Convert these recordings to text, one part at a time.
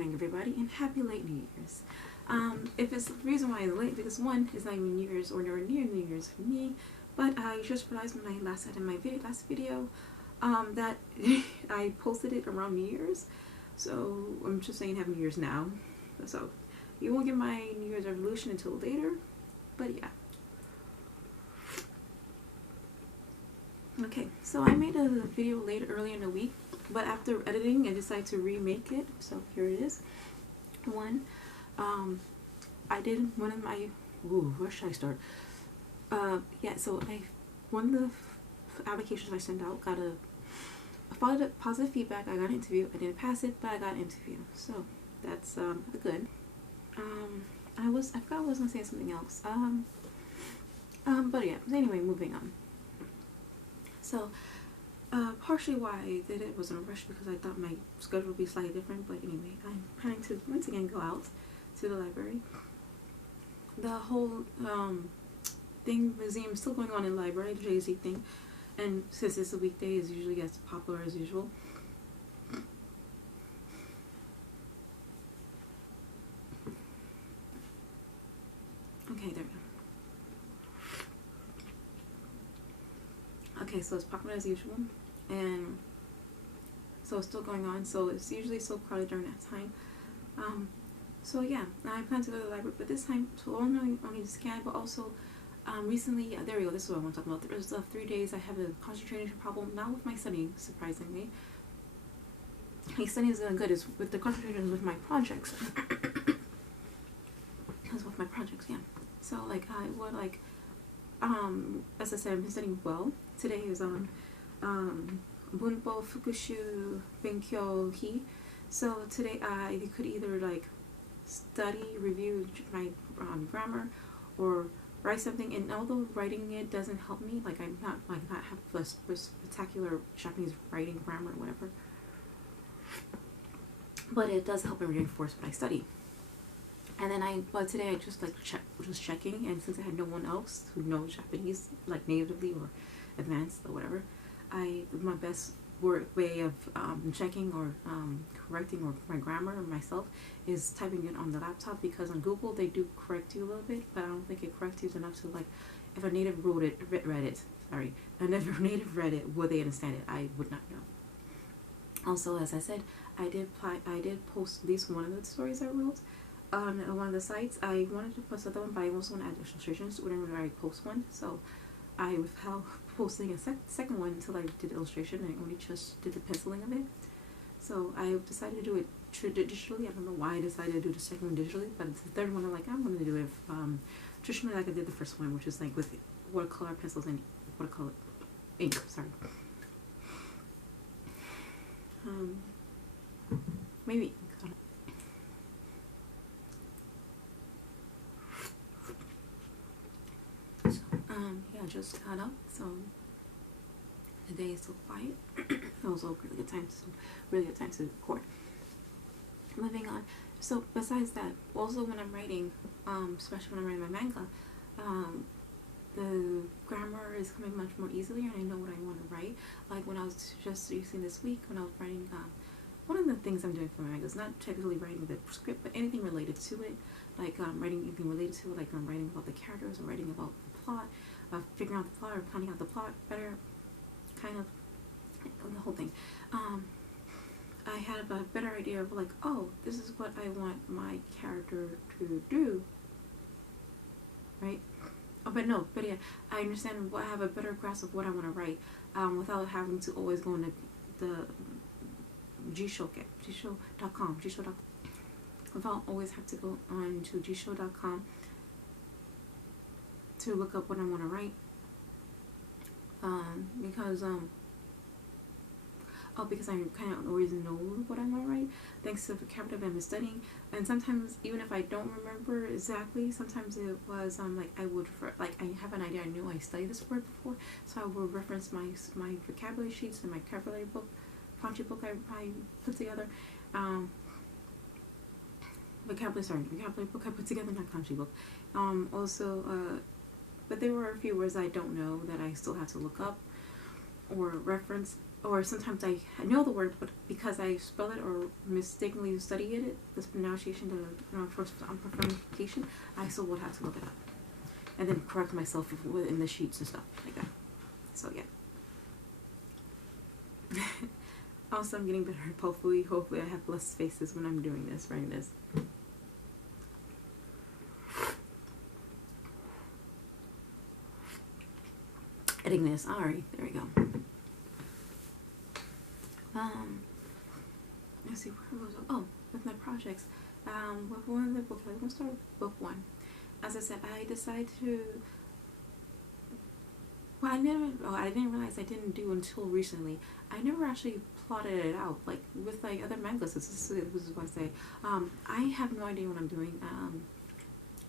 morning, everybody, and happy late New Year's. If it's the reason why it's late, because one, it's not even New Year's or nowhere near New Year's for me, but I just realized when I last said in my last video that I posted it around New Year's, so I'm just saying Happy New Year's now. So you won't get my New Year's resolution until later, but yeah. Okay, so I made a video earlier in the week, but after editing I decided to remake it, so here it is. One, I did one of my, where should I start? Yeah, so one of the applications I sent out got I followed up positive feedback. I got an interview. I didn't pass it, but I got an interview, so that's good. I forgot I was gonna say something else. But yeah, anyway, moving on. So, partially why I did it was in a rush because I thought my schedule would be slightly different, but anyway, I'm planning to once again go out to the library. The whole museum is still going on in the library, the Jay-Z thing, and since it's a weekday, it's usually as popular as usual. Okay, there we go. Okay, so it's popular as usual, and so it's still going on, so it's usually so crowded during that time. So yeah, I plan to go to the library, but this time, so only to scan, but also recently, there we go, this is what I want to talk about. There's 3 days I have a concentration problem, not with my studying, surprisingly. My studying is doing good, it's with the concentration with my projects. It's with my projects, yeah. So like I would as I said, I've been studying well. Today is on Bunpo Fukushu Benkyo Hi. So today I could either like study, review my grammar, or write something. And although writing it doesn't help me, like I'm not have a spectacular Japanese writing, grammar, whatever, but it does help me reinforce what I study. And then but today I just was checking, and since I had no one else who knows Japanese like natively or advanced or whatever, my best way of checking or correcting or my grammar myself is typing it on the laptop, because on Google they do correct you a little bit, but I don't think it corrects you enough to, like, if a native read it, would they understand it? I would not know. Also, as I said, I did post at least one of the stories I wrote on one of the sites. I wanted to post another one, but I also want to add illustrations whenever I post one, so I withheld posting a second one until I did illustration, and I only just did the penciling of it. So I decided to do it digitally. I don't know why I decided to do the second one digitally, but it's the third one I'm going to do it traditionally like I did the first one, which is like with watercolor pencils and watercolor ink, sorry. Maybe yeah, I just got up, so the day is so quiet. It was a really good time to record. Moving on. So besides that, also when I'm writing, especially when I'm writing my manga, the grammar is coming much more easily, and I know what I want to write. Like when I was just using this week, when I was writing, one of the things I'm doing for my manga is not technically writing the script, but anything related to it, like writing anything related to it, like I'm writing about the characters or writing about the plot, figuring out the plot or planning out the plot better, kind of the whole thing. I had a better idea of like, oh, this is what I want my character to do, right? Oh, but yeah, I understand. I have a better grasp of what I want to write, without having to always go into the Jisho.com, without always have to go on to Jisho.com to look up what I want to write, because I kind of always know what I want to write, thanks to the vocabulary I've been studying. And sometimes, even if I don't remember exactly, sometimes it was like I would I have an idea. I knew I studied this word before, so I would reference my vocabulary sheets and my vocabulary book, kanji book I put together. Vocabulary book I put together, not kanji book. But there were a few words I don't know that I still have to look up or reference. or sometimes I know the word, but because I spell it or mistakenly study it, this pronunciation, for pronunciation, I still would have to look it up and then correct myself in the sheets and stuff like that. So yeah. Also, I'm getting better. Hopefully I have less spaces when I'm doing this, writing this. Editing this. Alright, there we go. Let's see, where was it? Oh, with my projects. With one of the books, I'm gonna start with book 1. As I said, I decided to. Well, I didn't realize I didn't do until recently. I never actually plotted it out, like with like other mangas. This is what I say. I have no idea what I'm doing.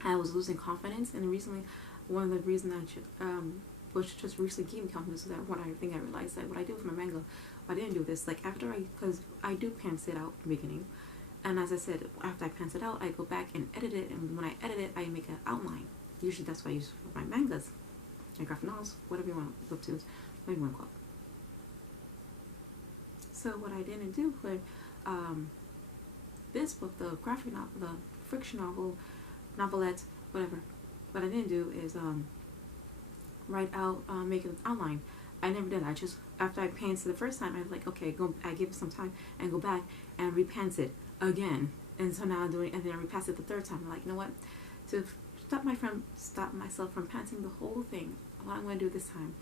I was losing confidence, and recently, one of the reasons which just recently gave me confidence, is that one thing I realized that what I do with my manga, I didn't do this. Like because I do pants it out in the beginning, and as I said, after I pants it out, I go back and edit it, and when I edit it, I make an outline. Usually, that's what I use for my mangas. And graphic novels, whatever you want, webtoons, whatever you want to call it. So what I didn't do for this book, the graphic novel, the fiction novel, novelette, whatever, what I didn't do is write out, make an outline. I never did. I just, after I pants it the first time, I was like, okay, I give it some time and go back and repants it again. And so now I'm doing, and then I repass it the third time. I'm like, you know what? To stop myself from pantsing the whole thing, what I'm going to do this time,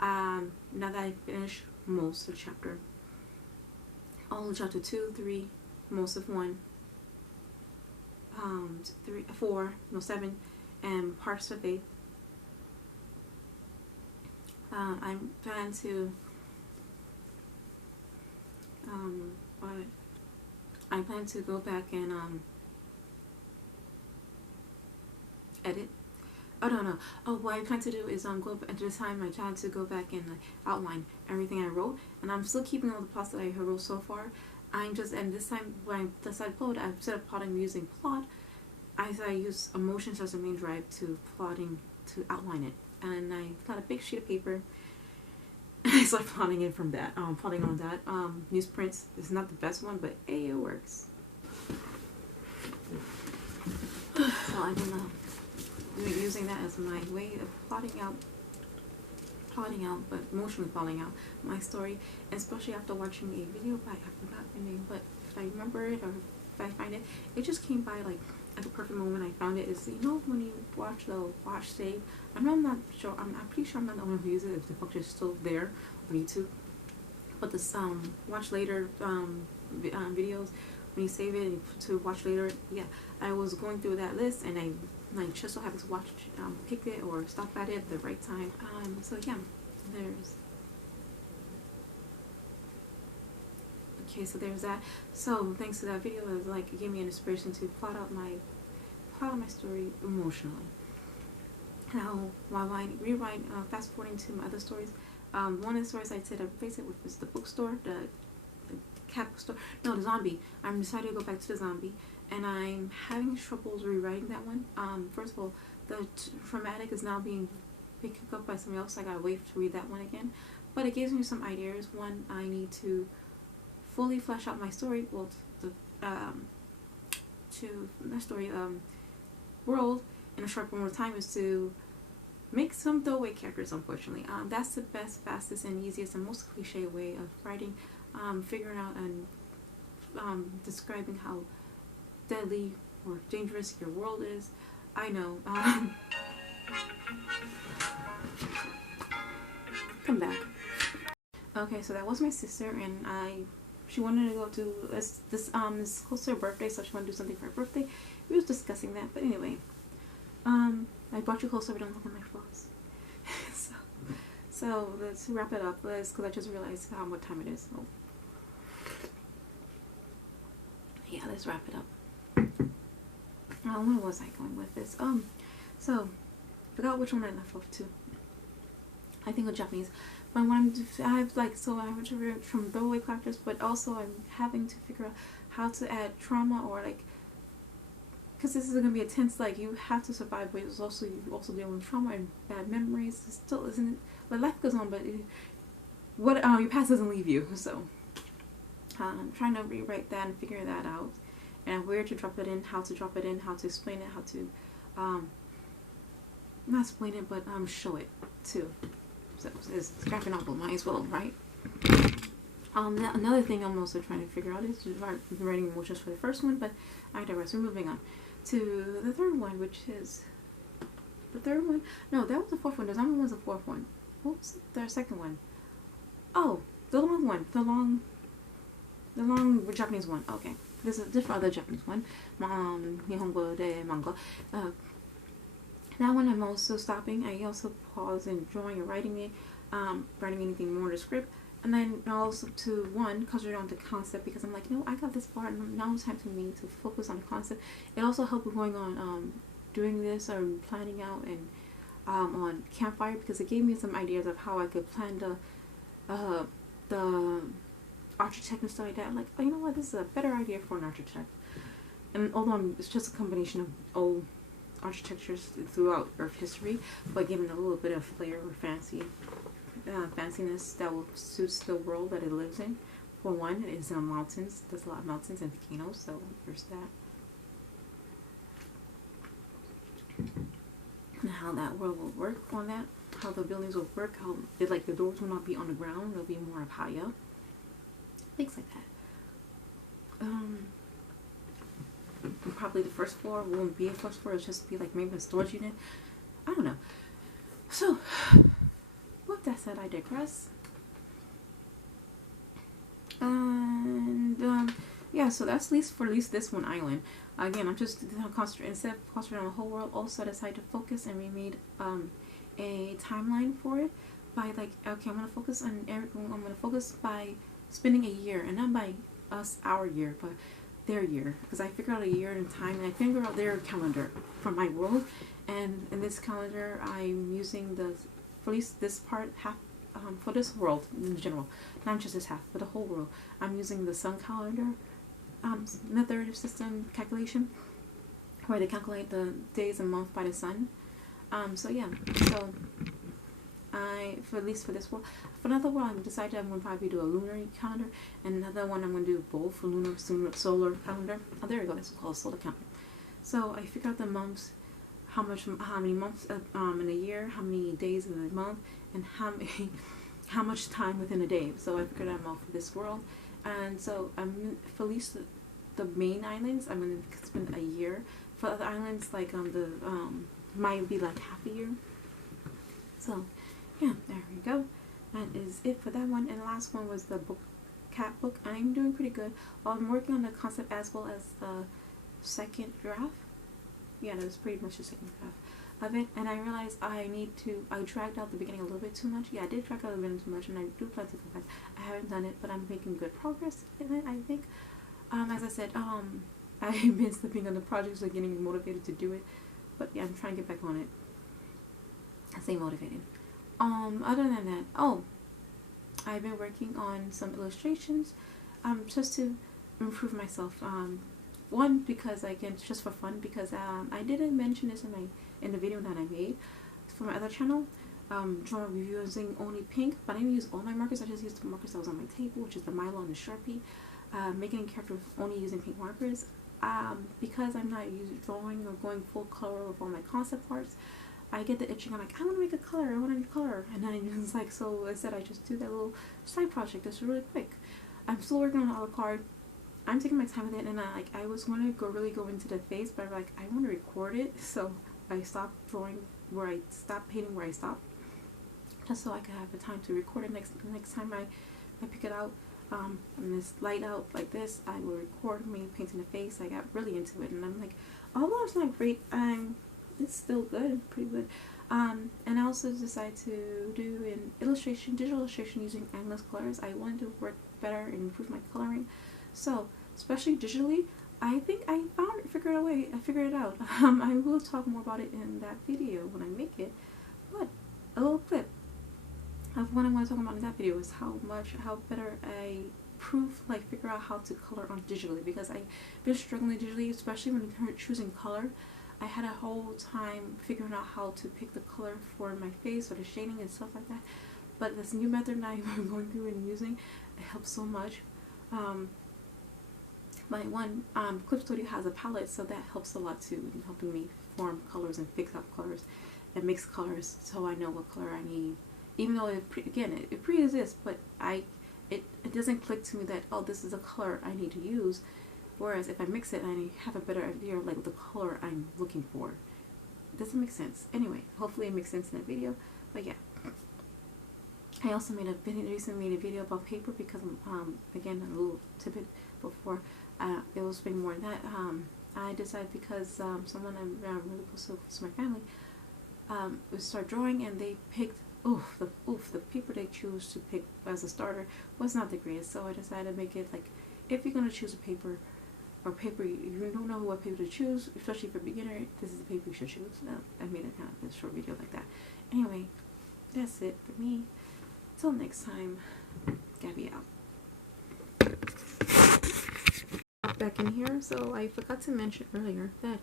now that I finish most of the chapter, all of chapter 2, 3, most of 1, 3, 4, no 7, and parts of 8, I plan to go back and edit. Oh no. Oh, what I plan to do is go at this time. I plan to go back and outline everything I wrote, and I'm still keeping all the plots that I wrote so far. And this time when I decided to upload, instead of plotting using plot, I use emotions as the main drive to outline it. And I got a big sheet of paper. And I started plotting it from that. Plotting on that. Newsprints is not the best one, but hey, it works. So I've been using that as my way of plotting out, but emotionally plotting out my story, especially after watching a video by, I forgot the name, but if I remember it or if I find it, it just came by like at the perfect moment. I found it. Is, you know, when you watch the watch save, I'm not sure, I'm pretty sure I'm not the one who uses it, if the function is still there on YouTube, but this watch later videos, when you save it to watch later, yeah, I was going through that list, and I just so happened to pick it or stop at it at the right time. So yeah, there's that. So thanks to that video, it gave me an inspiration to plot out my story emotionally. Now, while I rewrite, fast forwarding to my other stories, one of the stories I said I replaced it with was the bookstore, the cat bookstore. No, the zombie. I'm decided to go back to the zombie, and I'm having troubles rewriting that one. First of all, the traumatic is now being picked up by somebody else. I gotta wait to read that one again, but it gives me some ideas. One, I need to fully flesh out my story. Well, world in a short amount of time is to make some throwaway characters. Unfortunately, that's the best, fastest, and easiest and most cliche way of writing. Figuring out and describing how deadly or dangerous your world is. I know. Come back. Okay, so that was my sister, and she wanted to go to this close to her birthday, so she wanted to do something for her birthday. We was discussing that, but anyway, I brought you closer, but don't look at my flaws. So let's wrap it up, because I just realized what time it is. So yeah, let's wrap it up. Where was I going with this? So forgot which one I left off to. I think of Japanese. But I have from throwaway characters, but also I'm having to figure out how to add trauma, or because this is gonna be intense. You have to survive, but you also deal with trauma and bad memories. It still isn't it? Life goes on, but what your past doesn't leave you. So I'm trying to rewrite that and figure that out, and where to drop it in, how to drop it in, how to explain it, how to not explain it, but show it too. So it's a graphic novel, might as well, right? Another thing I'm also trying to figure out is writing emotions for the first one, but I digress. We're moving on to the third one, which is the third one. No, that was the fourth one. The other was the fourth one. What was the second one? Oh, the long one. The long Japanese one. Okay, this is a different other Japanese one. Nihongo de manga. That one I'm also stopping. I also pause in drawing and writing it, writing anything more in the script. And then also to one, concentrate on the concept, because I'm like, no, I got this far, and now it's time for me to focus on the concept. It also helped with going on doing this or planning out and on Campfire, because it gave me some ideas of how I could plan the architect and stuff like that. I'm like, oh, you know what, this is a better idea for an architect. And although it's just a combination of old architectures throughout Earth history, but giving a little bit of flair or fanciness that will suits the world that it lives in. For one, it is mountains. There's a lot of mountains and volcanoes, so there's that. And how that world will work on that, how the buildings will work, how like the doors will not be on the ground, they'll be more up high up. Things like that. Probably the first floor won't be a first floor, it'll just be like maybe a storage unit. I don't know. So with that said, I digress. And yeah, so that's at least this one island. Again, I'm just concentrating, instead of concentrating on the whole world, also decided to focus, and we made a timeline for it by like, okay, I'm gonna focus on everyone. I'm gonna focus by spending a year, and not by us our year, but their year, because I figured out a year in time, and I figured out their calendar from my world. And in this calendar, I'm using at least this part half for this world in general, not just this half, but the whole world. I'm using the sun calendar method system calculation, where they calculate the days and month by the sun. So yeah, so at least for this world. For another one, I decided I'm going to probably do a lunar calendar, and another one I'm going to do both, a lunar, solar calendar. Oh, there we go, that's called solar calendar. So I figured out the months, how many months in a year, how many days in a month, and how much time within a day. So I figured I'm out for this world. And so for at least the main islands, I'm going to spend a year. For other islands, like might be like half a year. So yeah, there we go. That is it for that one. And the last one was the cat book. I'm doing pretty good. I'm working on the concept as well as the second draft. Yeah, that was pretty much the second draft of it. And I realized I dragged out the beginning a little bit too much. Yeah, I did drag out the beginning too much, and I do plan to go back. I haven't done it, but I'm making good progress in it, I think. As I said, I've been slipping on the projects and getting motivated to do it. But yeah, I'm trying to get back on it. I stay motivated. Other than that, I've been working on some illustrations, just to improve myself. One, because just for fun, because I didn't mention this in the video that I made for my other channel. Drawing review using only pink, but I didn't use all my markers. I just used the markers that was on my table, which is the Milo and the Sharpie. Making characters only using pink markers. Because I'm not drawing or going full color with all my concept parts, I get the itching. I'm like, I want to make a color, I want to color, and then it's like, so instead I just do that little side project that's really quick. I'm still working on the a la carte. I'm taking my time with it, and I was going to really go into the face, but I'm like, I want to record it, so I stopped drawing where I stopped, painting where I stopped, just so I could have the time to record it next time I pick it out. And this light out like this, I will record me painting the face. I got really into it, and I'm like, although it's not great, it's still good, pretty good. And I also decided to do an illustration, digital illustration using endless colors. I wanted to work better and improve my coloring. So, especially digitally, I think I figured it out. I will talk more about it in that video when I make it, but a little clip of what I'm going to talk about in that video is how better I figure out how to color on digitally, because I've been struggling digitally, especially when choosing color. I had a whole time figuring out how to pick the color for my face or the shading and stuff like that. but this new method I'm going through and using, it helps so much. My one Clip Studio has a palette, so that helps a lot too in helping me form colors and fix up colors and mix colors, so I know what color I need. Even though it pre-exists, but it doesn't click to me that, oh, this is a color I need to use. Whereas if I mix it and I have a better idea of like the color I'm looking for. Does it make sense? Anyway, hopefully it makes sense in that video. But yeah, I also recently made a video about paper because again, a little tidbit before, it will spend more than that. I decided because someone I'm really close to my family would start drawing, and they picked the paper they choose to pick as a starter was not the greatest. So I decided to make it like, if you're gonna choose a paper or paper you don't know what paper to choose, especially for a beginner, this is the paper you should choose. I made a kind of a short video like that. Anyway, that's it for me. Till next time, Gabby out. Back in here. So I forgot to mention earlier that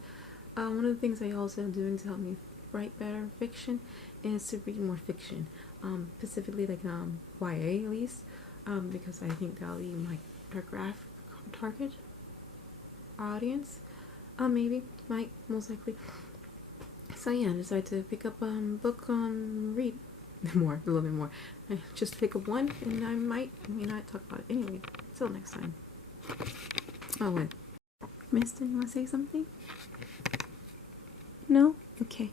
one of the things I also am doing to help me write better fiction is to read more fiction, specifically like YA at least, because I think that'll be my target audience. Maybe, might, most likely. So yeah, I decided to pick up book on read more, a little bit more. I just pick up one, and I may not talk about it anyway. Till next time. Oh wait, Mister, you want to say something? No? Okay.